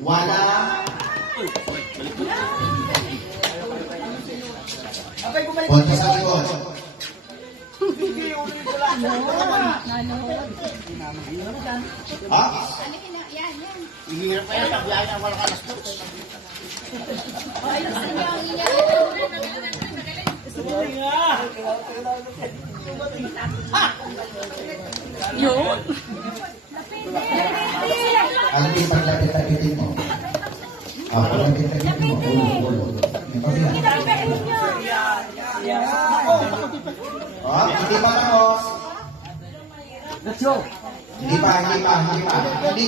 Wala. Punta sa likod. Ha? Ihirap pa yan, pagbiyahin ang walang alas po. Yun. Ang di paglapit-lapitin mo. Paglapit-lapitin mo. Ulo. May pabila. Hindi pa na, boss. Let's go! Hindi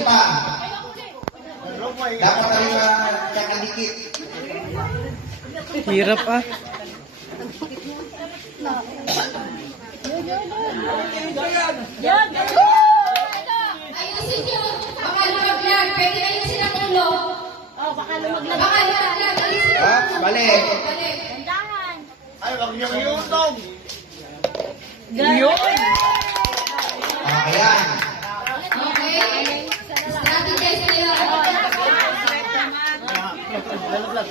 pa. Dapat tayo kakadikit. Hirap ah. Ayusin nyo. Baka lumaglag. Pwede ayusin ang ulo. Baka lumaglag. Ayusin nyo. Balik. Ay, wag niyong iutong! Yun. Ayan. Okay. Strategize nyo. Lalaglag.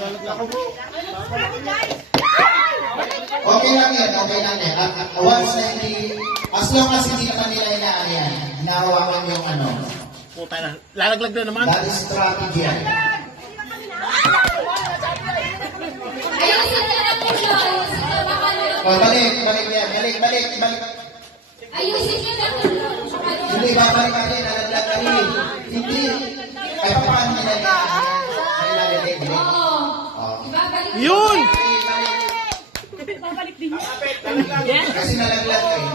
Okay lang yan. At once na hindi, as long as hindi naman nila inaayan, hinahawakan yung ano, Puta na, lalaglag na naman. that is strategy yan. Ayusin nyo ang ulo. Ayusin nyo. Baka lumaglag. Balik yan. Balik. Ayusin nyo ang ulo. Baka lumaglag. Hindi, babalik ka rin. Nalaglag ka rin. Hindi. Ay, paano nila inaayan? Ay, lalagay. Oo. Ibabalik. Yun. Kasi nalaglag ka eh.